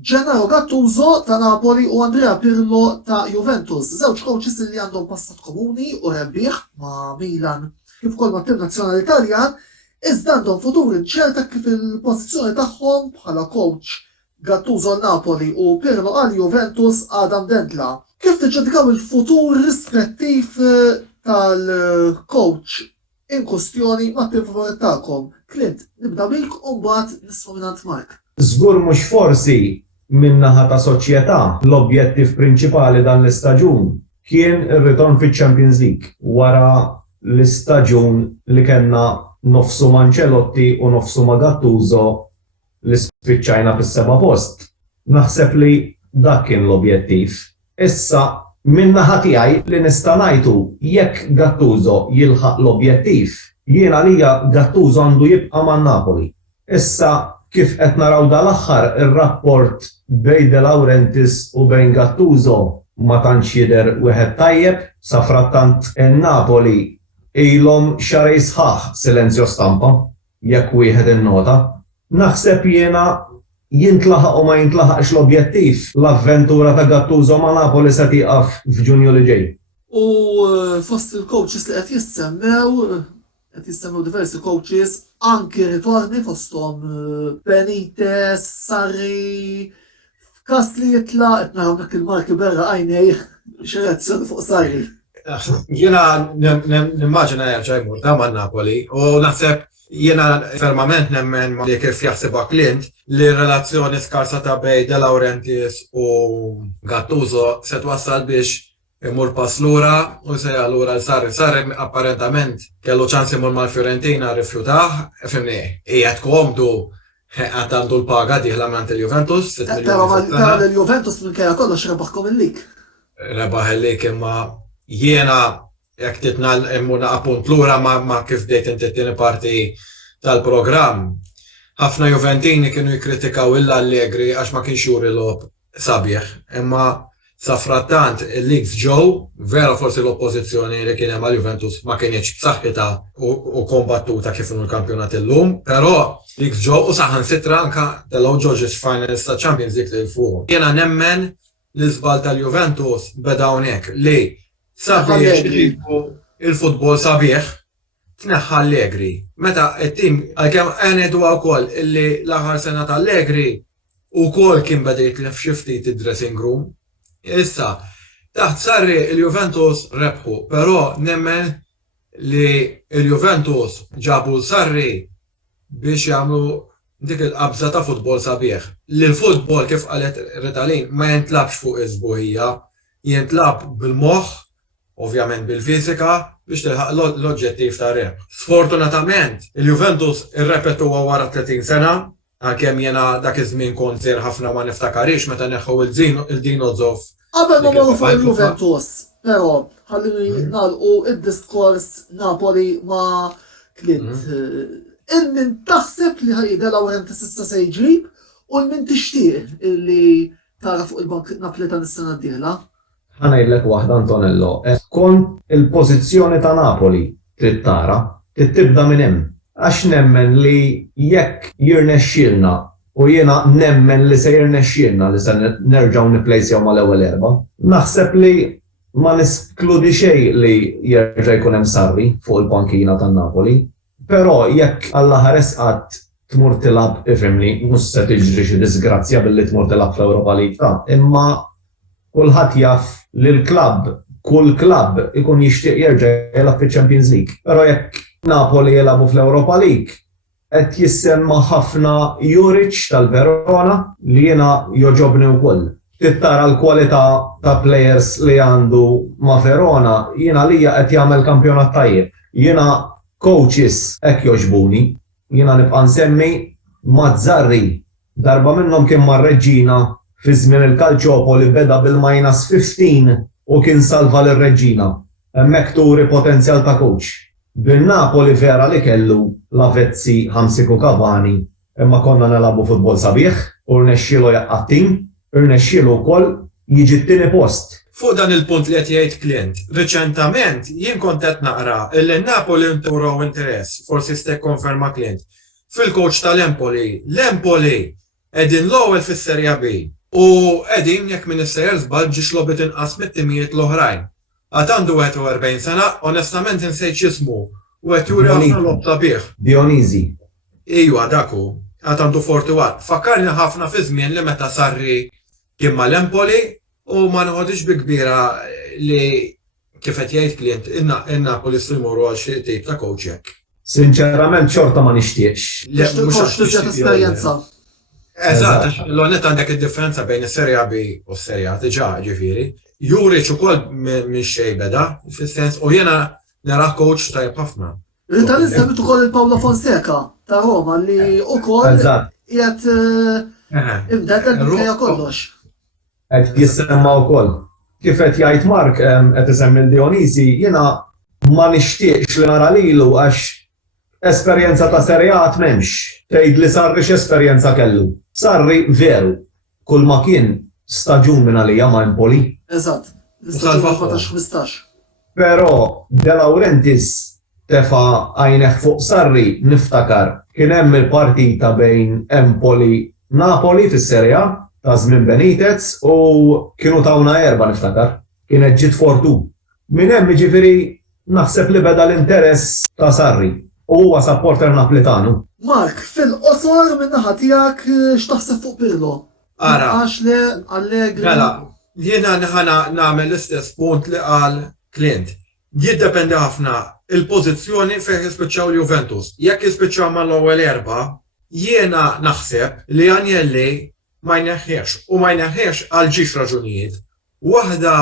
Gennaro Gattuso ta' Napoli u Andrea Pirlo ta' Juventus. Żewġ coaches li għandhom passat komuni u rebbieħ ma' Milan kif ukoll ma' tim nazzjonali Taljan, iżda għandhom futur inċerta kif il-pożizzjoni tagħhom bħala coach Gattuso Napoli u Pirlo għal Juventus Adam Dentla. Kif tiġġudikaw il-futur rispettiv tal-coach in kustjoni ma' tim favorit tagħkom? Clint, nibda bik u mbagħad nisma' minn Mark. Żgur mhux forsi min-naħa ta' soċjetà l-objettiv prinċipali dan l-istaġun kien ir-ritorn fiċ-Champions League wara l-istaġun li kellna nofsu Ancelotti u nofsu ma' Gattuso li spiċċajna fis-seba' post. Naħseb li dak kien l-objettiv. Issa min-naħa tiegħi li nista' ngħidu jekk Gattuso jilħaq l-objettiv, jiena għalija Gattuso għandu jibqa' man Napoli. Issa kif qed naraw dal-aħħar ir-rapport bejn De Laurentiis u bejn Gattuso ma tantx jidher wieħed tajjeb, sa frattant in-Napoli ilhom xarej sħaħ silenzjo stampa jekk wieħed innota. Naħseb jiena jintlaħaq u ma jintlaħaqx l-objettiv l-avventura ta' Gattuso ma' Napoli se tieqaf f'Ġunju li ġej. U fost il-coaches li qed jissemmew diversi coaches, anki ritorni fosthom Benitez, Sarri, f'każ li jitla' qed naraw dak il-marki berra għajnej xi reazzjoni fuq Sarri. Jiena nimmaġina jerġa' jmur ta' man Napoli u naħseb jiena fermament nemmen li kif jaħsibha Clint li relazzjoni skarsa ta' bejn De Laurentiis u Gattuso se twassal biex imur pass lura u se lura l-Sarri. Sarri apparentament kellu ċans imur mal-Fiorentina rifjutaħ, fimni, qiegħed komdu għandu l-paga diħla minn il-Juventus. Però l-Juventus minkejja kollox rebaħkom il-lik. Rebaħ il-lik imma jiena jekk titnal immuna appunt lura ma kif dejt inti t-tieni parti tal-programm. Ħafna Juventini kienu jikkritikaw il-Allegri għax ma kienx juri lob sabiħ, imma sa frattant il-Leagues ġew, vera forsi l-oppożizzjoni li kien hemm għal-Juventus ma kienx b'saħħitha u kombattuta kif inhu l-kampjonat illum, però Leagues ġew u saħansitra anke telgħu Georges Finals ta' Champions League lil fuq. Jiena nemmen l-iżbal tal-Juventus beda hawnhekk li sabiħ il-futbol sabiħ tneħħa Allegri. Meta t-tim għalkemm għenedu wkoll illi l-aħħar sena ta' Allegri wkoll kien beda jitlef xi ftit id-dressing room. Issa, taħt Sarri il-Juventus rebħu, però nemmen li il-Juventus ġabu Sarri biex jagħmlu dik il-qabża ta' futbol sabiħ. Li l-futbol kif qalet Ritalin ma jintlabx fuq iż-żbuħija, jintlab bil-moħħ, ovvjament bil-fizika, biex tilħaq l-oġġettiv ta' rebħ. Sfortunatament, il-Juventus irrepetuha wara 30 sena, għalkemm jiena dak iż-żmien kont żgħir ħafna ma niftakarix meta neħħu il-Dino Zoff. Qabel ma morru fuq il-Juventus, però ħallini nagħlqu id-diskors Napoli ma' Clint. Il-min taħseb li De Laurentiis issa se jġib u l-min tixtieq li tara fuq il-bank Napolitan is-sena d-dieħla? Ħanajdlek waħda Antonello, kont il-pożizzjoni ta' Napoli trid tara, trid tibda minn hemm. Għax nemmen li jekk jirnexxielna u jiena nemmen li se jirnexxielna li se nerġgħu nipplejsjaw mal-ewwel erba', naħseb li ma niskludi xejn li jerġa' jkun hemm Sarri fuq il-bankina tan-Napoli. Però jekk Alla ħares qatt tmur tilab ifhimni, mhux se tiġri xi disgrazzja billi tmur tilab fl-Ewropa League imma kulħadd jaf li l-klabb, kull klabb ikun jixtieq jerġa' jilgħab fiċ-Champions League. Però jekk Napoli jilagħbu fl-Ewropa League, qed jissemma ħafna Juric tal-Verona li jiena joġobni wkoll. Tittara l-kwalità ta' players li għandu ma' Verona, jiena lija qed jagħmel kampjonat tajjeb. Jiena coaches hekk joġbuni, jiena nibqa' nsemmi Mazzarri, darba minnhom kien mar-Reġġina fi żmien il-Calciopoli beda bil--15 u kien salva lir-Reġġina. Hemmhekk turi potenzjal ta' coach. Bil-Napoli vera li kellu Lavezzi, Hamsik u Cavani, imma konna nilagħbu futbol sabiħ u rnexxielu jaqqat-tim, rnexxielu wkoll jiġi t-tieni post. Fuq dan il-punt li qed jgħid Clint, riċentament jien kont qed naqra illi Napoli nturaw interess, forsi stek konferma Clint, fil-coach tal-Empoli. L-Empoli qegħdin l-ewwel fis-Serja B u qegħdin jekk min is-sejjer żball ġiex logħbet inqas mit-timijiet l-oħrajn. Għad għandu 41 sena, onestament insejt x'ismu u qed juri ħafna lob sabiħ. Dionisi. Ejwa daku, għad għandu 41. Fakkarni ħafna fi żmien li meta Sarri kien mal-Empoli u ma nħodix bi kbira li kif qed jgħid Clint in-Napoli jmorru għal xi tip ta' coach hekk. Sinċerament xorta ma nixtieqx. Mhux tiġġed esperjenza. Eżatt, l-għonet għandek id-differenza bejn is-Serja B u s-Serja A diġà ġifieri. Juric ukoll minn xejn beda, fis-sens u jiena naraħ coach tajjeb ħafna. Inta nistemmit ukoll il-Paolo Fonseca ta' Roma li ukoll qiegħed imdedda l-bidja kollox. Qed jissemma wkoll. Kif qed jgħid Mark qed isemmi l-Dionisi, jiena ma nixtieqx li nara lilu għax esperjenza ta' Serja A m'hemmx. Tgħid li Sarri x'esperjenza kellu. Sarri veru, kull ma kien staġun minn għalija ma' Empoli. Eżatt. 14-15. Però De Laurentiis tefa' għajneħ fuq Sarri niftakar kien hemm il-partita bejn Empoli Napoli fis-Serja ta' żmien Benitez u kienu tawna erba' niftakar. Kienet ġiet 4-2. Minn hemm jiġifieri naħseb li beda l-interess ta' Sarri. U huwa supporter Napolitanu. Mark, fil-qosor minn naħa tiegħek x'taħseb fuq Pirlo? Ara. Għax le Allegri. Mela, jiena ħana nagħmel l-istess punt li qal Clint. Jiddependi ħafna il-pożizzjoni fejn jispiċċaw l-Juventus. Jekk jispiċċaw mal-ewwel erba', jiena naħseb li Agnelli ma jneħħiex u ma jneħħiex għal ġiex raġunijiet. Waħda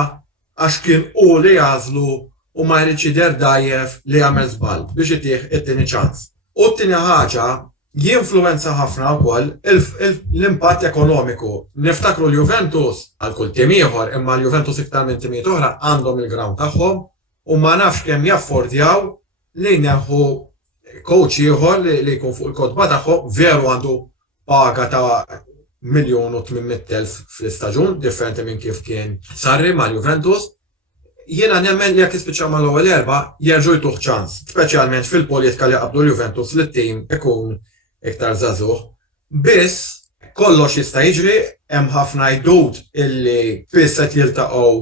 għax kien u li jażlu u ma jridx jidher dajjef li jagħmel żball biex itih it-tieni ċans. U t-tieni ħaġa jinfluwenza ħafna wkoll l-impatt ekonomiku. Niftakru l-Juventus għal kull tim ieħor imma l-Juventus iktar minn timijiet oħra għandhom il-ground tagħhom u ma nafx kemm jaffordjaw li neħu coach ieħor li jkun fuq il-kotba tagħhom veru għandu paga ta' 1,800,000 fl-istaġun, differenti minn kif kien Sarri mal-Juventus. Jiena nemmen li jekk jispiċċaw mal-ewwel erba' jerġgħu jtuħ ċans, speċjalment fil-politika li qabdu l-Juventus li t-tim ikun iktar żagħżugħ. Biss kollox jista' jiġri, hemm ħafna jdud illi biss qed jiltaqgħu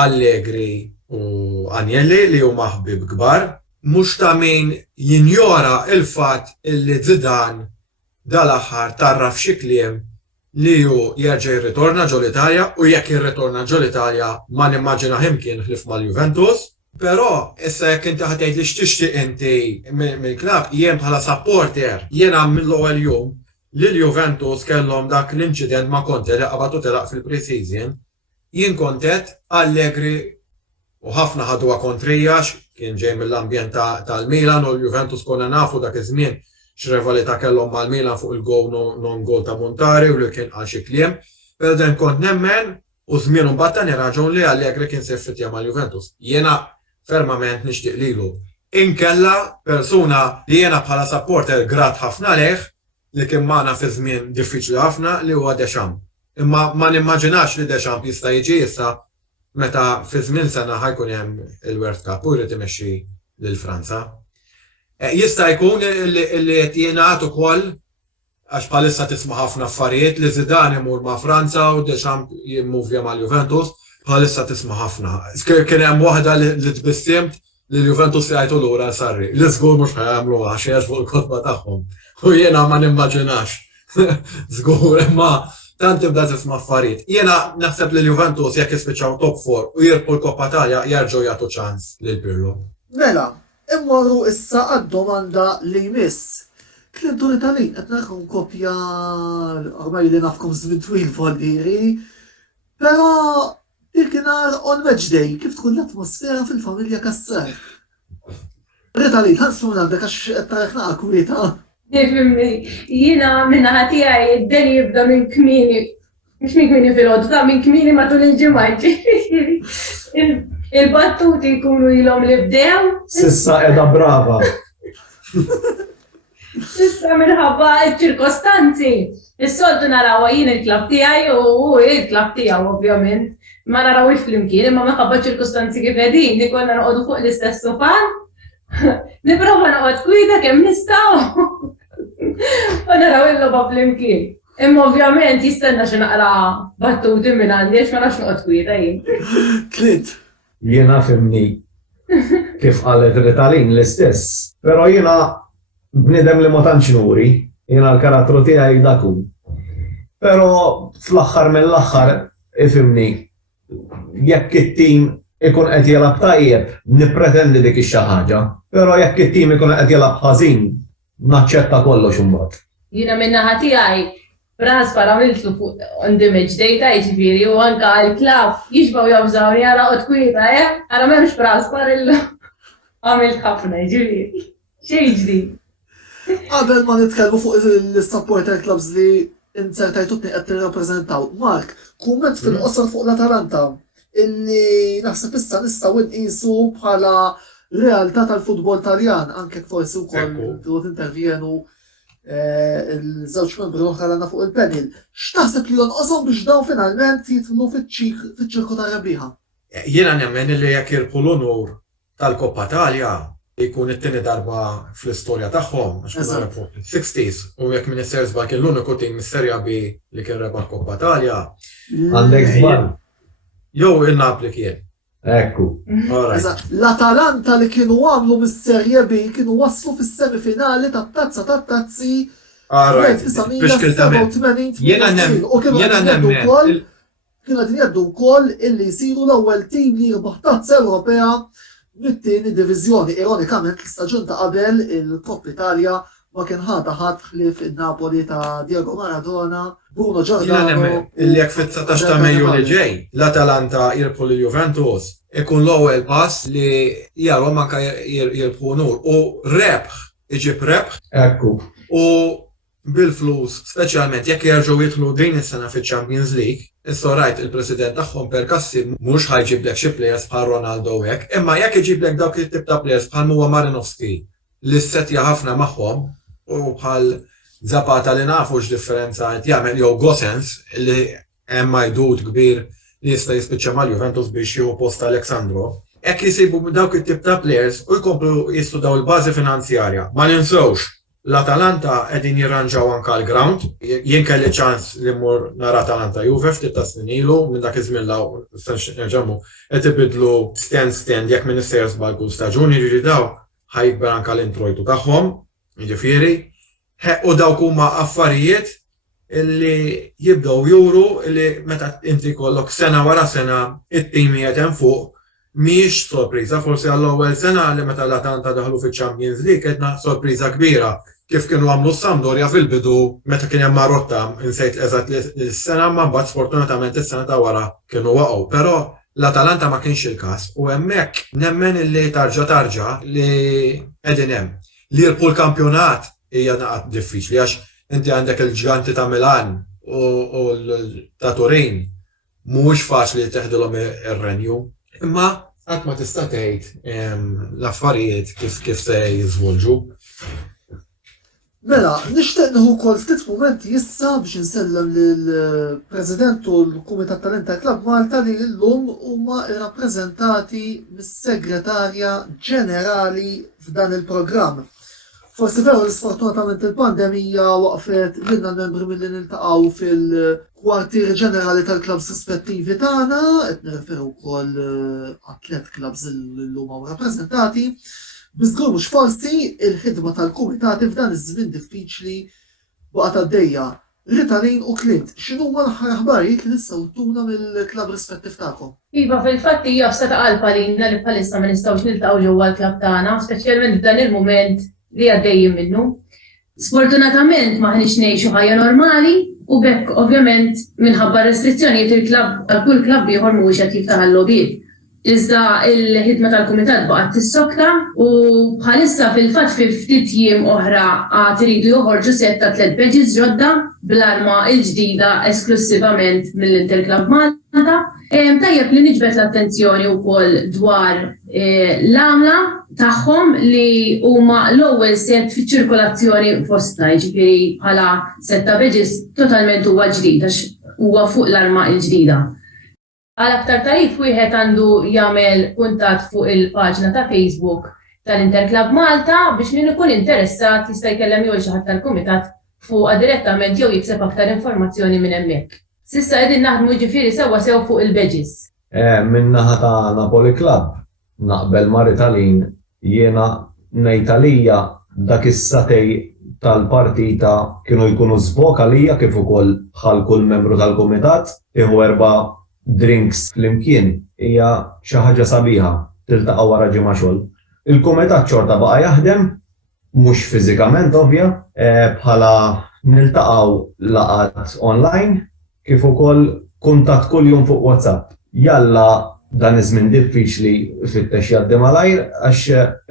Allegri u Agnelli li huma ħbieb kbar, mhux ta' min jinjora il-fatt illi Zidane dal-aħħar tarraf xi kliem li ju jerġa' jirritorna ġol Italja u jekk jirritorna ġol Italja ma nimmaġina kien ħlif mal-Juventus, però issa jekk inti ħatgħid li x'tixtieq inti mill-klabb jien bħala supporter jiena mill-ewwel jum li l-Juventus kellhom dak l-inċident ma' Conte li qabad u telaq fil-pre-season, jien kontet Allegri u ħafna ħadwa kontrija kien ġej mill-ambjent tal-Milan u l-Juventus konna nafu dak iż-żmien x'rivalità kellhom mal-Milan fuq il-goal non goal ta' Montari u li kien għal xi kliem, però dan kont nemmen u żmien imbagħad tani raġun li Allegri kien se jfittja mal-Juventus. Jiena fermament nixtieq lilu. Inkella persuna li jiena bħala supporter grat ħafna leh li kien magħna fi żmien diffiċli ħafna li huwa Deschamps. Imma ma nimmaġinax li Deschamps jista' jiġi issa meta fi żmien sena ħajkun hemm il-World Cup u jrid imexxi lil Franza. Jista' jkun li qed jingħad ukoll għax bħalissa tisma' ħafna affarijiet li Zidane imur ma' Franza u Deschamps jimmuvja mal-Juventus, bħalissa tisma' ħafna. Kien hemm waħda li tbissimt li l-Juventus jgħajtu l-ura sarri. L-żgur mhux ħajamlu għax fuq il-kotba tagħhom. U jiena ma nimmaġinax. Żgur, imma tant tibda tisma' affarijiet. Jiena naħseb li l-Juventus jekk jispiċċaw top 4 u jirbħu l-Koppa Italja jerġgħu jagħtu ċans lil Pirlo. Mela, immorru issa għad-domanda li jmiss. Klintun Italin, qed naraw kopja ormai li nafkom żmien twil f'Oldiri, però irkinar on match day, kif tkun l-atmosfera fil-familja Kassar? Italin, ħansu minn għandek għax qed tarak naqa' kwita. Nifimni, jina minna ħatijaj id-deni jibda minn kmini, mux minn kmini fil-ħodu, ta' minn kmini matul il-ġimajt. Il-battuti jkunu jilom li bdew. Sissa edha brava. Sissa minħabba il-ċirkostanzi. Is-soltu naraw jien il-klab tijaj u il-klab tijaw ovvjament. Ma naraw il-flimkien, imma minħabba ċirkostanzi kif edin, nikonna noqodu fuq l-istess sofan. Niprofa noqgħod kwita kemm nistgħu. U naraw il-logħba flimkien. Imma ovvjament jistenna xi naqra battuti minn għandi għax ma nafx noqgħod kwita jien. Klint. Jiena fimni kif qalet Ritalin l-istess. Però jiena bnidem li ma tantx nuri, jiena l-karattru tiegħi dakun. Però fl-aħħar mill-aħħar ifimni jekk it-tim ikun qed jelab tajjeb, nippretendi dik xi ħaġa, però jekk it-tim ikun qed jelab ħażin, naċċetta kollox imbagħad. Jiena minna ħatijaj Braspar għamiltlu fuq on the match day ta' jiġifieri u anka l-klab jiġbaw jabżawni għala qod kwieta, għala m'hemmx Braspar illa għamilt ħafna jiġifieri. Xejn ġdid. Qabel ma nitkellmu fuq il-supporter clubs li insertajtutni qed tirrappreżentaw. Mark, kumment fil-qosor fuq l-Atalanta illi naħseb issa nistgħu nqisu bħala realtà tal-futbol Taljan, anke forsi wkoll trid intervjenu il-żewġ membri oħra għandna fuq il-panel. X'taħseb li jonqoshom biex dawn finalment jidħlu fiċ-ċirku ta' rebbieħa? Jiena nemmen li jekk jirbħu l-unur tal-Koppa Italja jkun it-tieni darba fl-istorja tagħhom għax kien rebħu fil-60s u jekk min issersba kien l-uniku tim mis-Serja B li kien rebaħ Koppa Italja. Għandek żball. Jew il-Napoli kien. Ekku. L-Atalanta li kienu għamlu mis-Serja B kienu waslu fis-semifinali tat-tazza tat-tazzi. Jiena nemmen. Kienu għadin jaddu wkoll illi jsiru l-ewwel tim li jirbaħ tazza Ewropea mit-tieni diviżjoni. Ironikament l-istaġun ta' qabel il-Koppa Italja ma kien ħata ħlief in-Napoli ta' Diego Maradona, Bruno Giordano. Illi jekk fit-19 ta' Mejju li ġej, l-Atalanta jirbħu lill-Juventus, ikun l-ewwel pass li jarhom anke jirbħu nur u rebħ iġib rebħ. Ekku. U bil-flus, speċjalment jekk jerġgħu jidħlu din is-sena fiċ-Champions League, issa rajt il-President tagħhom Perkassi mhux ħajġiblek xi plejers bħal Ronaldo hekk, imma jekk iġiblek dawk it-tip ta' plejers bħal huwa Marinovski li ssetja ħafna magħhom u bħal Zapata li nafu x'differenza qed jagħmel jew Gosens li hemm majdud kbir li jista' jispiċċa mal-Juventus biex jieħu post Aleksandro. Hekk jisibu dawk it-tip ta' plejers u jkomplu jistudaw il-bażi finanzjarja. Ma ninsewx l-Atalanta qegħdin jirranġaw anke l-ground. Jien kelli ċans li mmur nara Atalanta Juve ftit ta' snin ilu minn dak iż-żmien law nerġgħu qed ibidlu stand jekk min issejjer kull staġun jiġri daw ħajkber anke l-introjtu tagħhom, jiġifieri. U dawk huma affarijiet illi jibdew juru illi meta inti kollok sena wara sena it-timijiet hemm fuq mhijiex sorpriża, forsi għall-ewwel sena li meta l-Atalanta daħlu fiċ-Champions League qedna sorpriża kbira kif kienu għamlu s-Sampdoria fil-bidu meta kien hemm Marotta insejt eżatt is-sena ma mbagħad sfortunatament is-sena ta' wara kienu waqgħu, però l-Atalanta ma kienx il-każ u hemmhekk nemmen illi tarġa' li qegħdin hemm. Li jirbħu l-kampjonat hija naqgħod diffiċli għax inti għandek il-ġganti ta' Milan u ta' Turin mhuwiex faċli teħdilhom ir-renju. Imma qatt ma tista' tgħid l-affarijiet kif se jiżvolġu. Mela, nixtieq nieħu wkoll ftit mumenti issa biex insellem lill-President u l-Kumitat tal-Interclub Malta li llum huma rrappreżentati mis-Segretarja Ġenerali f'dan il-programm. Forsi veru l-sfortunatament il-pandemija waqfet minna l-membri mill-li niltaqgħu fil-kwartieri ġenerali tal-klabs rispettivi tagħna, qed nirreferu wkoll għat-tliet klabs l huma rappreżentati. Biżgur mhux forsi il-ħidma tal-kumitati f'dan iż-żmien diffiċli waqgħet għaddejja. Ritalin u Clint, x'inhuma l-aħħar aħbarijiet li nistgħu ttuna mill-klabb rispettiv tagħkom? Iva, fil-fatt hija f'seta qalba lilna li bħalissa ma nistgħux niltaqgħu ġewwa l-klabb tagħna, speċjalment f'dan il-mument li għaddejjin minnu. Sfortunatament ma ħniex ngħixu ħajja normali u bekk ovvjament minħabba restrizzjonijiet il-klabb kull klabb ieħor mhuwiex qed jiftaħ il-logħbiet. Iżda il-ħidma tal-kumitat baqgħet tissokta u bħalissa fil-fatt fi ftit jiem oħra għad iridu joħorġu set ta' 3 badges ġodda bl-arma l-ġdida esklusivament mill-Interclub Malta. Tajjeb li niġbed l-attenzjoni wkoll dwar l-għamla tagħhom li huma l-ewwel set fiċ-ċirkolazzjoni fostna, jiġifieri bħala set ta' badges totalment huwa ġdid għax huwa fuq l-arma l-ġdida. Għal aktar tarif wieħed għandu jagħmel kuntatt fuq il-paġna ta' Facebook tal-Interclub Malta biex min ikun interessat jista' jkellem jew xi ħadd tal-kumitat fuqha direttament jew jikseb aktar informazzjoni minn hemmhekk. S'issa qegħdin naħdmu jiġifieri sewwa sew fuq il-badges. Min-naħa ta' Napoli Club naqbel ma' Ritalin jiena ngħid għalija dak is-satej tal-partita kienu jkunu żbok għalija kif ukoll bħal kull membru tal-kumitat ieħu 4 drinks fl-imkien hija xi ħaġa sabiħa tiltaqgħu wara ġimgħa xogħol. Il-kumitat xorta baqa' jaħdem mhux fiżikament ovvja bħala niltaqgħu laqgħat online kif ukoll kuntatt kuljum fuq WhatsApp. Jalla dan iż-żmien diffiċli fittex jgħaddi malajr għax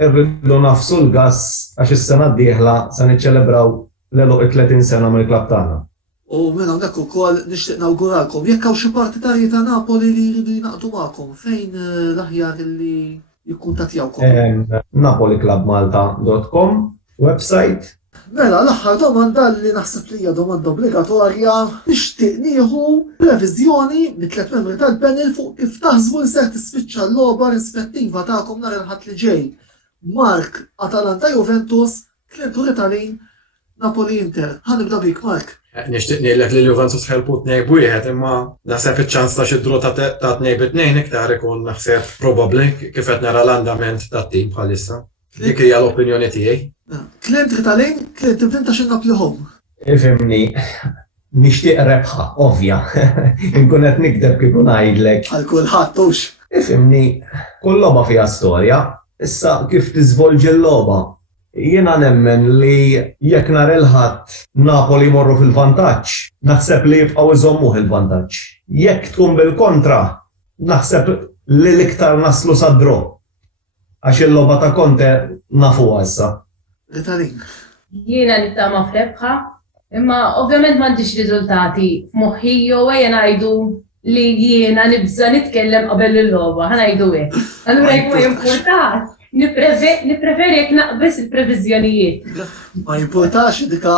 irridu nafsu l-gass għax is-sena d-dieħla se niċċelebraw l-eluq 30 sena mill-klabb tagħna. U minn hawnhekk ukoll nixtieq nawguralkom jekk hawn xi partitarji ta' Napoli li jridu jnaqdu magħkom, fejn l-aħjar li jikkuntattjawkom? napoliclubmalta.com website. Mela l-aħħar domanda li naħseb li hija domanda obbligatorja nixtieq nieħu previżjoni mit-3 membri tal-panel fuq kif taħsbu li ser tispiċċa l-logħba rispettiva tagħkom nhar il-ħadd li ġej. Mark, Atalanta Juventus, Clint Ritalin, Napoli Inter. Ħanibda bik, Mark. Nixtieq ngħidlek li Juventus ħelpu 2-1 imma naħseb iċ-ċans ta' xi draw ta' 2-2 iktar ikun naħseb probabbli kif qed nara l-andament tat-tim bħalissa. Dik hija l-opinjoni tiegħi. Clint Ritalin, Clint tibdinta xi napliħom. Ifhimni, nixtieq rebħa, ovvja. Inkun qed nikdeb kif ngħidlek. Għal kulħadd hux. Ifhimni, kull logħba fiha storja, issa kif tiżvolġi l-logħba. Jiena nemmen li jekk nhar il-ħadd Napoli morru fil-vantaġġ, naħseb li jibqgħu iżommuh il-vantaġġ. Jekk tkun bil-kontra, naħseb li l-iktar naslu sad-draw. Għax il-logħba ta' Conte nafuha issa. Ritalin. Jiena nittama frebħa, imma ovvjament m'għandix riżultati f'moħħi jew ejja ngħidu li jiena nibża nitkellem qabel il-logħba, ħanajdu hekk. Allura jkun importanti. Nippreferi jekk naqbes il-previżjonijiet. Ma jimpurtax dika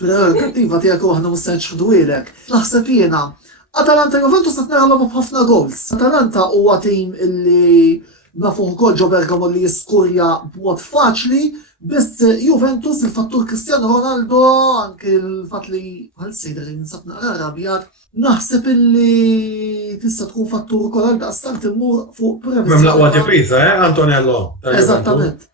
prerogativa tiegħek u aħna mhux nċħdu ilek. Naħseb jiena Atalanta Juventus qed naralhom b'ħafna goals. Atalanta huwa tim illi nafu wkoll ġo Bergamo li jiskurja b'mod faċli, biss Juventus il-fattur Cristiano Ronaldo anke il-fatt li bħal sejder li ninsab naqra rabjat, naħseb illi tista' tkun fattur ukoll għal daqstant immur fuq previżjoni. Mem laqwa difiża, Antonello. Eżattament.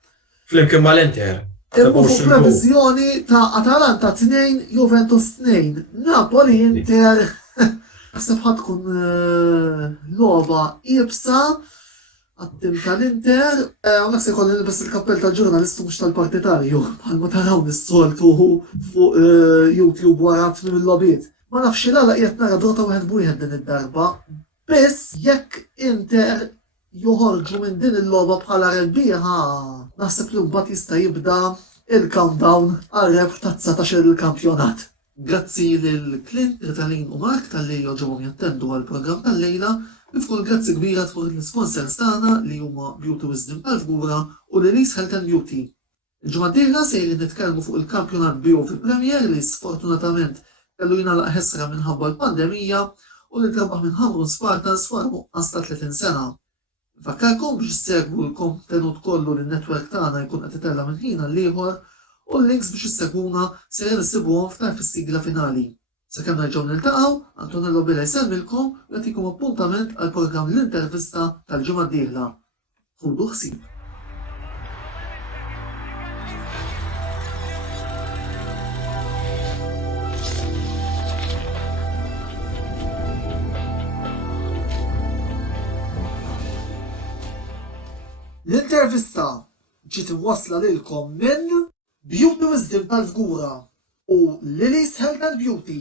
Flimkien mal-Inter. Immur fuq previżjoni ta' Atalanta 2, Juventus 2. Napoli Inter naħseb ħadd tkun logħba iebsa għattim tal-Inter, għonek se kolli nilbes il-kappell tal-ġurnalistu mux tal-partitarju, bħalma taraw nis-soltu fuq YouTube wara tmim il-lobiet. Ma nafx la qiegħed nara drota wieħed bujħed din id-darba, biss jekk Inter joħorġu minn din il-logħba bħala rebbieħa, naħseb li mbagħad jista' jibda il-countdown għal-rebħ ta' 19 il-kampjonat. Grazzi lil Clint, Ritalin u Mark tal-li joġobhom jattendu għal-programm tal-lejla. Bifkull grazzi kbira tfuq l-sponsors tagħna li huma Beauty Wisdom Għall-Fgura u Lilis Health and Beauty. Il-ġimgħa d-dieħla sejrin nitkellmu fuq il-kampjonat BOV Premier li sfortunatament kellu jingħalaq ħesra minħabba l-pandemija u li trabaħ minn Hamrun Spartans wara nuqqas ta' 30 sena. Nfakkarkom biex issegwu l-kontenut kollu li n-netwerk tagħna jkun qed itella minn ħin għal ieħor u l-links biex issegwuna se issibuhom f'tarf is-sigla finali. Sakemm nerġgħu niltaqgħu, Antonello Billa jsellmilkom u jagħtikom appuntament għal programm l-intervista tal-ġimgħa d-dieħla. Ħudu ħsieb. L-intervista ġiet imwassla lilkom minn Beauty Wisdom tal-Fgura u Lily's Health and Beauty.